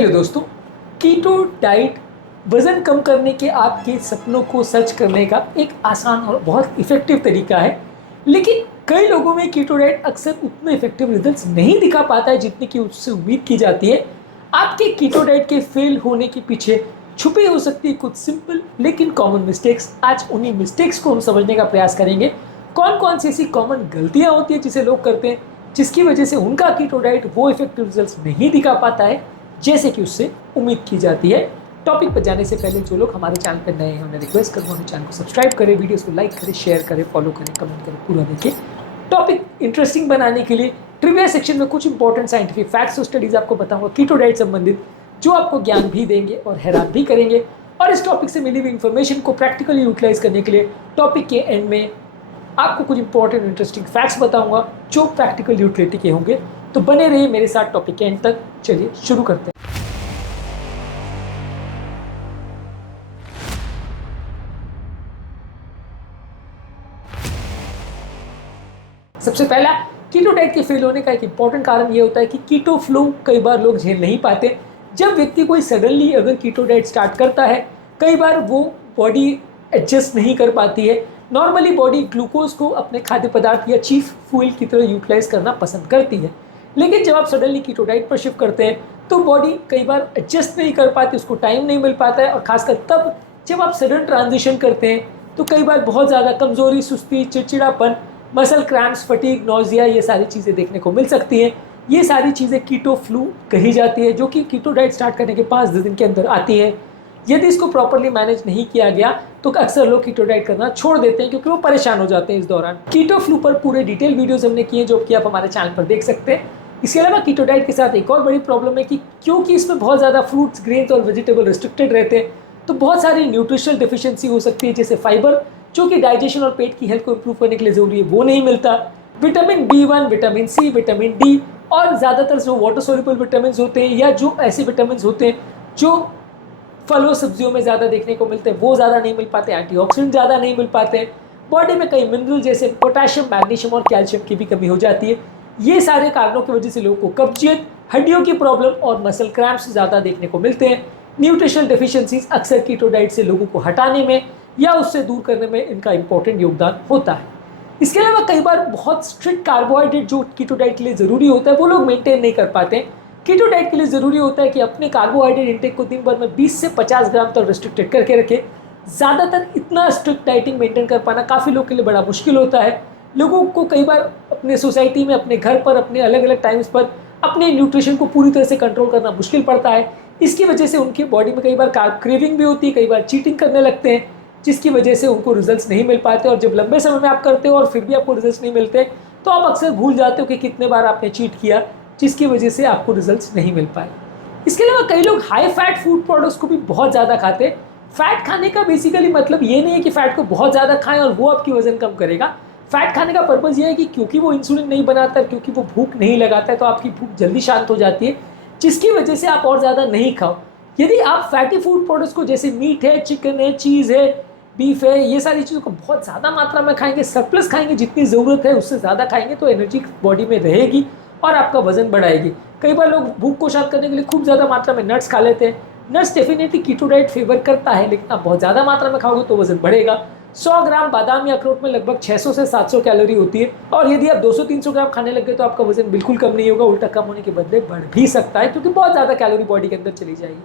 Hello दोस्तों, keto diet वज़न कम करने के आपके सपनों को सच करने का एक आसान और बहुत इफ़ेक्टिव तरीका है। लेकिन कई लोगों में कीटो डाइट अक्सर उतने इफ़ेक्टिव रिजल्ट्स नहीं दिखा पाता है जितनी कि उससे उम्मीद की जाती है। आपके कीटो डाइट के फेल होने के पीछे छुपी हो सकती है कुछ सिंपल लेकिन कॉमन मिस्टेक्स। आज उन्हीं मिस्टेक्स को हम समझने का प्रयास करेंगे। कौन कौन सी ऐसी कॉमन गलतियाँ होती हैं जिसे लोग करते हैं, जिसकी वजह से उनका कीटो डाइट वो इफ़ेक्टिव रिजल्ट्स नहीं दिखा पाता है जैसे कि उससे उम्मीद की जाती है। टॉपिक पर जाने से पहले जो लोग हमारे चैनल पर नए हैं उन्हें रिक्वेस्ट करूँगा हमारे चैनल को सब्सक्राइब करें, वीडियोस को लाइक करें, शेयर करें, फॉलो करें, कमेंट करें, पूरा देखें। टॉपिक इंटरेस्टिंग बनाने के लिए ट्रिविया सेक्शन में कुछ इंपॉर्टेंट साइंटिफिक फैक्ट्स और स्टडीज आपको बताऊंगा कीटो डाइट संबंधित, जो आपको ज्ञान भी देंगे और हैरान भी करेंगे। और इस टॉपिक से मिली हुई इन्फॉर्मेशन को प्रैक्टिकली यूटिलाइज करने के लिए टॉपिक के एंड में आपको कुछ इंपॉर्टेंट इंटरेस्टिंग फैक्ट्स बताऊंगा जो प्रैक्टिकल यूटिलिटी के होंगे। तो बने रहिए मेरे साथ टॉपिक के एंड तक। चलिए शुरू करते हैं। सबसे पहला, कीटो डाइट के फेल होने का एक इंपॉर्टेंट कारण ये होता है कि कीटो फ्लो कई बार लोग झेल नहीं पाते। जब व्यक्ति कोई सडनली अगर कीटो डाइट स्टार्ट करता है, कई बार वो बॉडी एडजस्ट नहीं कर पाती है। नॉर्मली बॉडी ग्लूकोज को अपने खाद्य पदार्थ या चीफ फ्यूल की तरह यूटिलाइज करना पसंद करती है, लेकिन जब आप सडनली कीटो डाइट पर शिफ्ट करते हैं तो बॉडी कई बार एडजस्ट नहीं कर पाती, उसको टाइम नहीं मिल पाता है। और खासकर तब जब आप सडन ट्रांजिशन करते हैं तो कई बार बहुत ज़्यादा कमज़ोरी, सुस्ती, चिड़चिड़ापन, मसल क्रैम्प्स, फटीग, नोजिया, ये सारी चीज़ें देखने को मिल सकती हैं। ये सारी चीज़ें कीटो फ्लू कही जाती है, जो कि कीटो डाइट स्टार्ट करने के 5-10 दिन के अंदर आती है। यदि इसको प्रॉपर्ली मैनेज नहीं किया गया तो अक्सर लोग कीटो डाइट करना छोड़ देते हैं क्योंकि वो परेशान हो जाते हैं इस दौरान। कीटो फ्लू पर पूरे डिटेल वीडियोस हमने किए जो कि आप हमारे चैनल पर देख सकते हैं। इसके अलावा कीटो डाइट के साथ एक और बड़ी प्रॉब्लम है कि क्योंकि इसमें बहुत ज़्यादा फ्रूट्स, ग्रेन्स और वेजिटेबल रिस्ट्रिक्टेड रहते हैं, तो बहुत सारी न्यूट्रिशनल डिफिशियंसी हो सकती है, जैसे फाइबर जो कि डाइजेशन और पेट की हेल्थ को इंप्रूव करने के लिए जरूरी है, वो नहीं मिलता। Vitamin B1, vitamin C, vitamin D और ज़्यादातर जो वाटर सोल्यूबल विटामिन होते हैं या जो ऐसे विटामिन होते हैं जो फलों सब्जियों में ज़्यादा देखने को मिलते हैं, वो ज़्यादा नहीं मिल पाते। एंटीऑक्सीडेंट ज़्यादा नहीं मिल पाते हैं। बॉडी में कई मिनरल जैसे पोटेशियम, मैग्नीशियम और कैल्शियम की भी कमी हो जाती है। ये सारे कारणों की वजह से लोगों को कब्जियत, हड्डियों की प्रॉब्लम और मसल क्रैम्प्स ज़्यादा देखने को मिलते हैं। न्यूट्रिशनल डेफिशिएंसीज अक्सर कीटो डाइट से लोगों को हटाने में या उससे दूर करने में इनका इंपॉर्टेंट योगदान होता है। इसके अलावा कई बार बहुत स्ट्रिक्ट कार्बोहाइड्रेट जो कीटो डाइट के लिए ज़रूरी होता है वो लोग मेंटेन नहीं कर पाते हैं। कीटो डाइट के लिए ज़रूरी होता है कि अपने कार्बोहाइड्रेट इंटेक को दिन भर में 20 से 50 ग्राम तक रिस्ट्रिक्टेड करके रखें। ज़्यादातर इतना स्ट्रिक्ट डाइटिंग मेंटेन कर पाना काफ़ी लोगों के लिए बड़ा मुश्किल होता है। लोगों को कई बार अपने सोसाइटी में, अपने घर पर, अपने अलग अलग टाइम्स पर अपने न्यूट्रिशन को पूरी तरह से कंट्रोल करना मुश्किल पड़ता है। इसकी वजह से उनकी बॉडी में कई बार कार्ब क्रेविंग भी होती है, कई बार चीटिंग करने लगते हैं, जिसकी वजह से उनको रिजल्ट्स नहीं मिल पाते। और जब लंबे समय में आप करते हो और फिर भी आपको रिजल्ट्स नहीं मिलते तो आप अक्सर भूल जाते हो कि कितने बार आपने चीट किया, जिसकी वजह से आपको रिजल्ट्स नहीं मिल पाए। इसके अलावा कई लोग हाई फैट फूड प्रोडक्ट्स को भी बहुत ज़्यादा खाते हैं। फैट खाने का बेसिकली मतलब ये नहीं है कि फैट को बहुत ज़्यादा खाएं और वो आपकी वजन कम करेगा। फैट खाने का पर्पज़ ये है कि क्योंकि वो इंसुलिन नहीं बनाता, क्योंकि वो भूख नहीं लगाता है, तो आपकी भूख जल्दी शांत हो जाती है, जिसकी वजह से आप और ज़्यादा नहीं खाओ। यदि आप फैटी फूड प्रोडक्ट्स को, जैसे मीट है, चिकन है, चीज़ है, बीफ है, ये सारी चीज़ों को बहुत ज़्यादा मात्रा में खाएंगे, सरप्लस खाएंगे, जितनी ज़रूरत है उससे ज़्यादा खाएंगे, तो एनर्जी बॉडी में रहेगी और आपका वजन बढ़ाएगी। कई बार लोग भूख को शांत करने के लिए खूब ज़्यादा मात्रा में नट्स खा लेते हैं। Nuts definitely keto diet favour करता है, लेकिन आप बहुत ज़्यादा मात्रा में खाओगे तो वजन बढ़ेगा। 100 ग्राम बादाम या अखरोट में लगभग 600 से 700 कैलोरी होती है, और यदि आप 200-300 ग्राम खाने लग गए तो आपका वजन बिल्कुल कम नहीं होगा, उल्टा कम होने के बदले बढ़ भी सकता है, क्योंकि बहुत ज़्यादा कैलोरी बॉडी के अंदर चली जाएगी।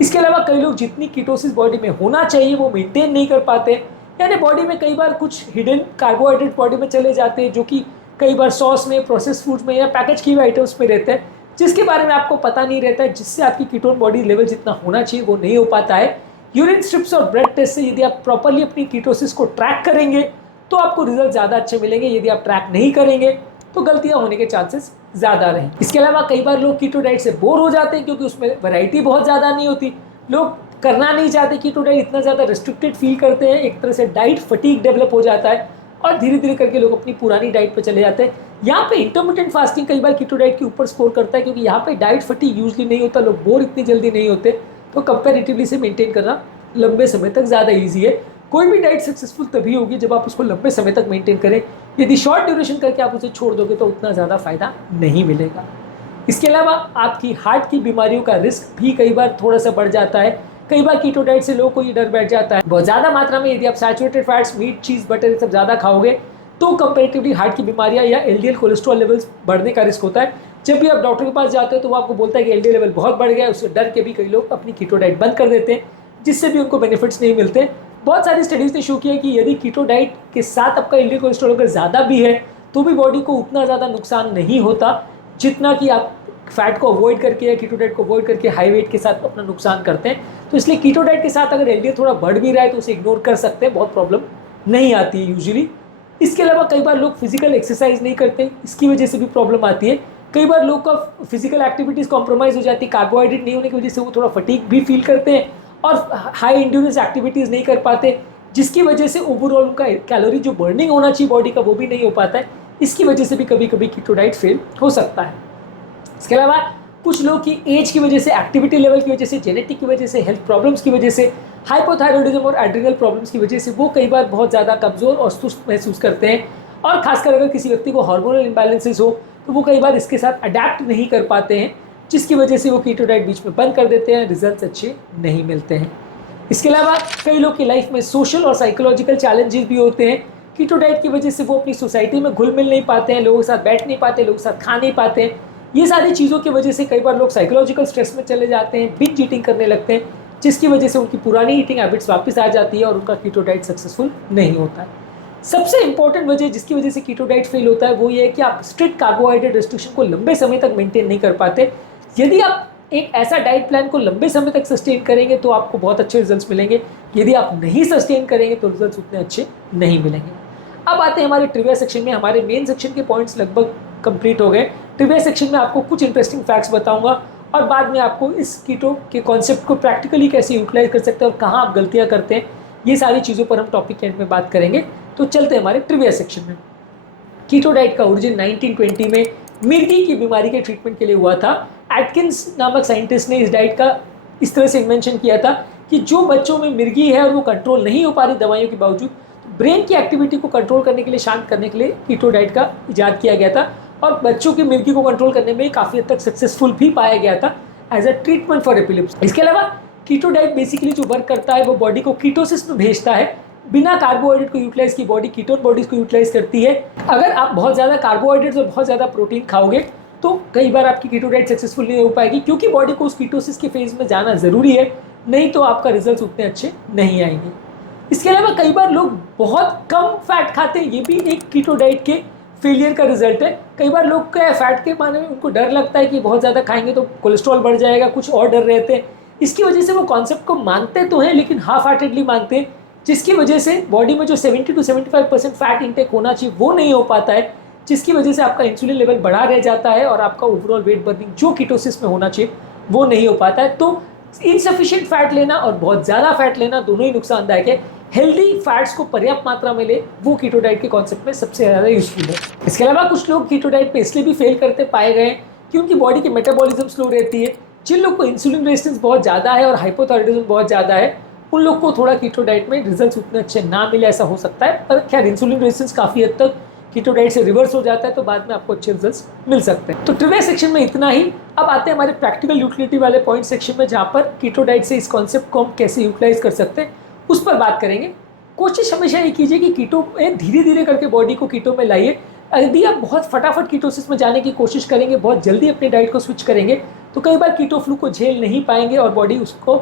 इसके अलावा कई लोग जितनी कीटोसिस बॉडी में होना चाहिए वो मेंटेन नहीं कर पाते, यानी बॉडी में कई बार कुछ हिडन कार्बोहाइड्रेट बॉडी में चले जाते हैं, जो कि कई बार सॉस में, प्रोसेस फूड्स में या पैकेज की हुई आइटम्स में रहते हैं, जिसके बारे में आपको पता नहीं रहता है, जिससे आपकी कीटोन बॉडी लेवल जितना होना चाहिए वो नहीं हो पाता है। यूरिन स्ट्रिप्स और ब्लड टेस्ट से यदि आप प्रॉपर्ली अपनी कीटोसिस को ट्रैक करेंगे तो आपको रिजल्ट ज़्यादा अच्छे मिलेंगे। यदि आप ट्रैक नहीं करेंगे तो गलतियां होने के चांसेस ज़्यादा रहें। इसके अलावा कई बार लोग कीटो डाइट से बोर हो जाते हैं क्योंकि उसमें वैरायटी बहुत ज़्यादा नहीं होती। लोग करना नहीं चाहते, कीटो डाइट इतना ज़्यादा रिस्ट्रिक्टेड फील करते हैं, एक तरह से डाइट फटीग डेवलप हो जाता है और धीरे धीरे करके लोग अपनी पुरानी डाइट पे चले जाते हैं। यहाँ पे इंटरमिटेंट फास्टिंग कई बार कीटो डाइट के ऊपर स्कोर करता है, क्योंकि यहाँ पे डाइट फटीग यूजली नहीं होता, लोग बोर इतनी जल्दी नहीं होते, तो कंपेरेटिवली से मेंटेन करना लंबे समय तक ज़्यादा ईजी है। कोई भी डाइट सक्सेसफुल तभी होगी जब आप उसको लंबे समय तक मेंटेन करें। यदि शॉर्ट ड्यूरेशन करके आप उसे छोड़ दोगे तो उतना ज़्यादा फायदा नहीं मिलेगा। इसके अलावा आपकी हार्ट की बीमारियों का रिस्क भी कई बार थोड़ा सा बढ़ जाता है। कई बार कीटो डाइट से लोगों को ये डर बैठ जाता है बहुत ज़्यादा मात्रा में यदि आप सैचुरेटेड फैट्स, मीट, चीज़, बटर ये सब ज़्यादा खाओगे तो कंपेरेटिवली हार्ट की बीमारियां या एलडीएल कोलेस्ट्रॉल लेवल्स बढ़ने का रिस्क होता है। जब भी आप डॉक्टर के पास जाते हो तो वो आपको बोलता है कि एलडीएल लेवल बहुत बढ़ गया है, उससे डर के भी कई लोग अपनी कीटो डाइट बंद कर देते हैं, जिससे भी उनको बेनिफिट्स नहीं मिलते। बहुत सारी स्टडीज ने शो किया कि यदि कीटो डाइट के साथ आपका एलडीएल कोलेस्ट्रॉल अगर ज़्यादा भी है तो भी बॉडी को उतना ज़्यादा नुकसान नहीं होता जितना कि आप फैट को अवॉइड करके या कीटो डाइट को अवॉइड करके हाई वेट के साथ अपना नुकसान करते हैं। तो इसलिए कीटो डाइट के साथ अगर एलडीएल थोड़ा बढ़ भी रहा है तो उसे इग्नोर कर सकते हैं, बहुत प्रॉब्लम नहीं आती है यूजुअली। इसके अलावा कई बार लोग फिजिकल एक्सरसाइज नहीं करते, इसकी वजह से भी प्रॉब्लम आती है। कई बार लोग का फिजिकल एक्टिविटीज़ कॉम्प्रोमाइज़ हो जाती है, कार्बोहाइड्रेट नहीं होने की वजह से वो थोड़ा फटीग भी फील करते हैं और हाई इंड्योरेंस एक्टिविटीज़ नहीं कर पाते, जिसकी वजह से ओवरऑल उनका कैलोरी जो बर्निंग होना चाहिए बॉडी का वो भी नहीं हो पाता है। इसकी वजह से भी कभी कभी कीटो डाइट फेल हो सकता है। इसके अलावा कुछ लोग की एज की वजह से, एक्टिविटी लेवल की वजह से, जेनेटिक की वजह से, हेल्थ प्रॉब्लम्स की वजह से, हाइपोथायरॉयडिज्म और एड्रिनल प्रॉब्लम्स की वजह से वो कई बार बहुत ज़्यादा कमज़ोर और सुस्त महसूस करते हैं। और खासकर अगर किसी व्यक्ति को हार्मोनल इम्बैलेंसेस हो तो वो कई बार इसके साथ अडेप्ट नहीं कर पाते हैं, जिसकी वजह से वो कीटो डाइट बीच में बंद कर देते हैं, रिजल्ट्स अच्छे नहीं मिलते हैं। इसके अलावा कई लोग की लाइफ में सोशल और साइकोलॉजिकल चैलेंजेस भी होते हैं। कीटो डाइट की वजह से वो अपनी सोसाइटी में घुल मिल नहीं पाते हैं, लोगों के साथ बैठ नहीं पाते, लोगों के साथ खा नहीं पाते हैं। ये सारी चीज़ों की वजह से कई बार लोग साइकोलॉजिकल स्ट्रेस में चले जाते हैं, बिंज ईटिंग करने लगते हैं, जिसकी वजह से उनकी पुरानी ईटिंग हैबिट्स वापस आ जाती है और उनका कीटो डाइट सक्सेसफुल नहीं होता है। सबसे इंपॉर्टेंट वजह जिसकी वजह से कीटो डाइट फेल होता है वो ये है कि आप स्ट्रिक्ट कार्बोहाइड्रेट रिस्ट्रिक्शन को लंबे समय तक मेंटेन नहीं कर पाते। यदि आप एक ऐसा डाइट प्लान को लंबे समय तक सस्टेन करेंगे तो आपको बहुत अच्छे रिजल्ट्स मिलेंगे, यदि आप नहीं सस्टेन करेंगे तो रिजल्ट्स उतने अच्छे नहीं मिलेंगे। अब आते हैं हमारे ट्रिविया सेक्शन में। हमारे मेन सेक्शन के पॉइंट्स लगभग कंप्लीट हो गए। ट्रिविया सेक्शन में आपको कुछ इंटरेस्टिंग फैक्ट्स बताऊंगा और बाद में आपको इस कीटो के कॉन्सेप्ट को प्रैक्टिकली कैसे यूटिलाइज कर सकते हैं और कहाँ आप गलतियाँ करते हैं, ये सारी चीज़ों पर हम टॉपिक के एंड में बात करेंगे। तो चलते हैं हमारे ट्रिविया सेक्शन में। कीटो डाइट का ओरिजिन 1920 में मिर्गी की बीमारी के ट्रीटमेंट के लिए हुआ था। एटकिंस नामक साइंटिस्ट ने इस डाइट का इस तरह से इन्वेंशन किया था कि जो बच्चों में मिर्गी है और वो कंट्रोल नहीं हो पा रही दवाइयों के बावजूद, तो ब्रेन की एक्टिविटी को कंट्रोल करने के लिए, शांत करने के लिए कीटो डाइट का इजाद किया गया था और बच्चों की मिर्गी को कंट्रोल करने में काफ़ी हद तक सक्सेसफुल भी पाया गया था as a treatment for epilepsy. इसके अलावा कीटो डाइट बेसिकली जो वर्क करता है वो बॉडी को कीटोसिस में भेजता है। बिना कार्बोहाइड्रेट को यूटिलाइज की बॉडी कीटोन बॉडीज को यूटिलाइज करती है। अगर आप बहुत ज़्यादा कार्बोहाइड्रेट्स और बहुत ज़्यादा प्रोटीन खाओगे तो कई बार आपकी कीटो डाइट सक्सेसफुल नहीं हो पाएगी, क्योंकि बॉडी को उस कीटोसिस के फेज में जाना ज़रूरी है, नहीं तो आपका रिजल्ट उतने अच्छे नहीं आएंगे। इसके अलावा कई बार लोग बहुत कम फैट खाते हैं, ये भी एक कीटो डाइट के फेलियर का रिजल्ट है। कई बार लोग का फैट के माने में उनको डर लगता है कि बहुत ज़्यादा खाएंगे तो कोलेस्ट्रॉल बढ़ जाएगा, कुछ और डर रहते हैं। इसकी वजह से वो कॉन्सेप्ट को मानते तो हैं लेकिन हाफ हार्टेडली मानते हैं, जिसकी वजह से बॉडी में जो 70 to 75% फैट इंटेक होना चाहिए वो नहीं हो पाता है, जिसकी वजह से आपका इंसुलिन लेवल बढ़ा रह जाता है और आपका ओवरऑल वेट बर्निंग जो कीटोसिस में होना चाहिए वो नहीं हो पाता है। तो इनसफिशिएंट फैट लेना और बहुत ज़्यादा फैट लेना दोनों ही नुकसानदायक है। हेल्दी फैट्स को पर्याप्त मात्रा में ले वो कीटो डाइट के कॉन्सेप्ट में सबसे ज़्यादा यूजफुल है। इसके अलावा कुछ लोग कीटो डाइट पे इसलिए भी फेल करते पाए गए कि उनकी बॉडी की मेटाबॉलिज्म स्लो रहती है। जिन लोग को इंसुलिन रेजिस्टेंस बहुत ज़्यादा है और हाइपोथायरॉयडिज्म बहुत ज़्यादा है उन लोग को थोड़ा कीटो डाइट में रिजल्ट्स उतने अच्छे ना मिले, ऐसा हो सकता है। पर खैर इंसुलिन रेजिस्टेंस काफ़ी हद तक कीटो डाइट से रिवर्स हो जाता है तो बाद में आपको अच्छे रिजल्ट्स मिल सकते हैं। तो ट्रिविया सेक्शन में इतना ही। अब आते हैं हमारे प्रैक्टिकल यूटिलिटी वाले पॉइंट सेक्शन में, जहाँ पर कीटो डाइट से इस कॉन्सेप्ट को हम कैसे यूटिलाइज कर सकते हैं उस पर बात करेंगे। कोशिश हमेशा ये कीजिए कि कीटो में धीरे धीरे करके बॉडी को कीटो में लाइए। यदि आप बहुत फटाफट कीटोसिस में जाने की कोशिश करेंगे, बहुत जल्दी अपनी डाइट को स्विच करेंगे, तो कई बार कीटो फ्लू को झेल नहीं पाएंगे और बॉडी उसको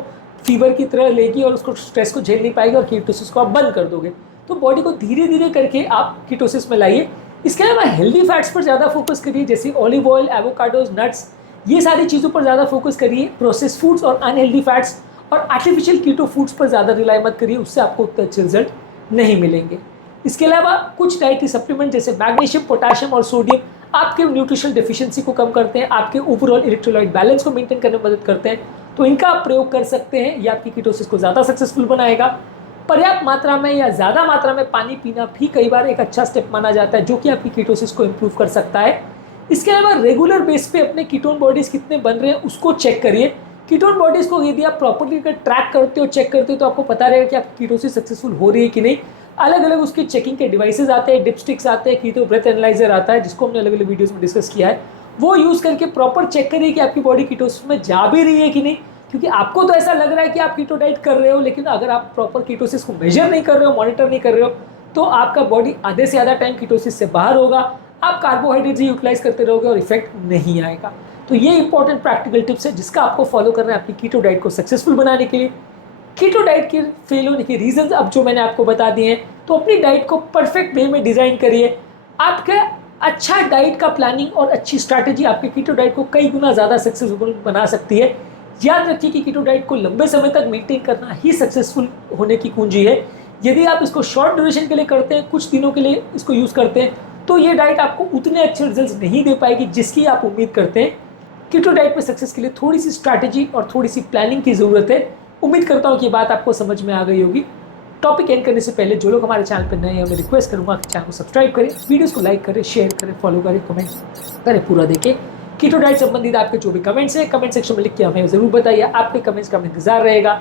फीवर की तरह लेगी और उसको स्ट्रेस को झेल नहीं पाएगी और कीटोसिस को आप बंद कर दोगे। तो बॉडी को धीरे धीरे करके आप कीटोसिस में लाइए। इसके अलावा हेल्दी फैट्स पर ज़्यादा फोकस करिए, जैसे ऑलिव ऑयल, एवोकाडोज, नट्स, ये सारी चीज़ों पर ज़्यादा फोकस करिए। प्रोसेस फूड्स और अनहेल्दी फैट्स और आर्टिफिशियल कीटो फूड्स पर ज़्यादा रिलाई मत करिए, उससे आपको उतने अच्छे रिजल्ट नहीं मिलेंगे। इसके अलावा कुछ डाइटरी सप्लीमेंट जैसे मैग्नीशियम, पोटाशियम और सोडियम आपके न्यूट्रिशनल डेफिशिएंसी को कम करते हैं, आपके ओवरऑल इलेक्ट्रोलाइट बैलेंस को मेंटेन करने में मदद करते हैं, तो इनका आप प्रयोग कर सकते हैं। ये आपकी कीटोसिस को ज़्यादा सक्सेसफुल बनाएगा। पर्याप्त मात्रा में या ज़्यादा मात्रा में पानी पीना भी कई बार एक अच्छा स्टेप माना जाता है जो कि आपकी कीटोसिस को इम्प्रूव कर सकता है। इसके अलावा रेगुलर बेस पे अपने कीटोन बॉडीज़ कितने बन रहे हैं उसको चेक करिए। कीटोन बॉडीज़ को यदि आप प्रॉपर्ली ट्रैक करते हो, चेक करते हो, तो आपको पता रहेगा कि आपकी कीटोसिस सक्सेसफुल हो रही है कि नहीं। अलग अलग उसकी चेकिंग के डिवाइसेस आते हैं, डिपस्टिक्स आते हैं, कीटो ब्रेथ एनालाइजर आता है जिसको हमने अलग अलग वीडियोज़ में डिस्कस किया है, वो यूज़ करके प्रॉपर चेक करिए कि आपकी बॉडी कीटोसिस में जा भी रही है कि नहीं, क्योंकि आपको तो ऐसा लग रहा है कि आप कीटो डाइट कर रहे हो, लेकिन अगर आप प्रॉपर कीटोसिस को मेजर नहीं कर रहे हो, मॉनिटर नहीं कर रहे हो, तो आपका बॉडी आधे से ज़्यादा टाइम कीटोसिस से बाहर होगा, आप कार्बोहाइड्रेट्स ही यूटिलाइज करते रहोगे और इफेक्ट नहीं आएगा। तो ये इंपॉर्टेंट प्रैक्टिकल टिप्स है जिसका आपको फॉलो करना है अपनी कीटो डाइट को सक्सेसफुल बनाने के लिए। कीटो डाइट के फेल होने के रीजंस अब जो मैंने आपको बता दिए हैं, तो अपनी डाइट को परफेक्ट वे में डिज़ाइन करिए। आपका अच्छा डाइट का प्लानिंग और अच्छी स्ट्रैटेजी आपके कीटो डाइट को कई गुना ज़्यादा सक्सेसफुल बना सकती है। याद रखिए कि कीटो डाइट को लंबे समय तक मेंटेन करना ही सक्सेसफुल होने की कुंजी है। यदि आप इसको शॉर्ट ड्यूरेशन के लिए करते हैं, कुछ दिनों के लिए इसको यूज़ करते हैं, तो ये डाइट आपको उतने अच्छे रिजल्ट्स नहीं दे पाएगी जिसकी आप उम्मीद करते हैं। कीटो डाइट में सक्सेस के लिए थोड़ी सी स्ट्रैटेजी और थोड़ी सी प्लानिंग की ज़रूरत है। उम्मीद करता हूँ कि ये बात आपको समझ में आ गई होगी। टॉपिक एंड करने से पहले जो लोग हमारे चैनल पर नए हैं, मैं रिक्वेस्ट करूँगा कि चैनल को सब्सक्राइब करें, वीडियोस को लाइक करें, शेयर करें, फॉलो करें, कमेंट करें, पूरा देखें। कीटो डाइट संबंधित आपके जो भी कमेंट्स हैं, कमेंट सेक्शन में लिख के हमें ज़रूर बताइए। आपके कमेंट्स का इंतजार रहेगा।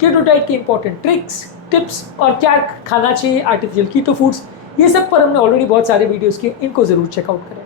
कीटो डाइट के इंपॉर्टेंट ट्रिक्स, टिप्स और क्या खाना चाहिए, आर्टिफिशियल कीटो फूड्स, ये सब पर हमने ऑलरेडी बहुत सारे वीडियोस किए, इनको ज़रूर चेकआउट करें।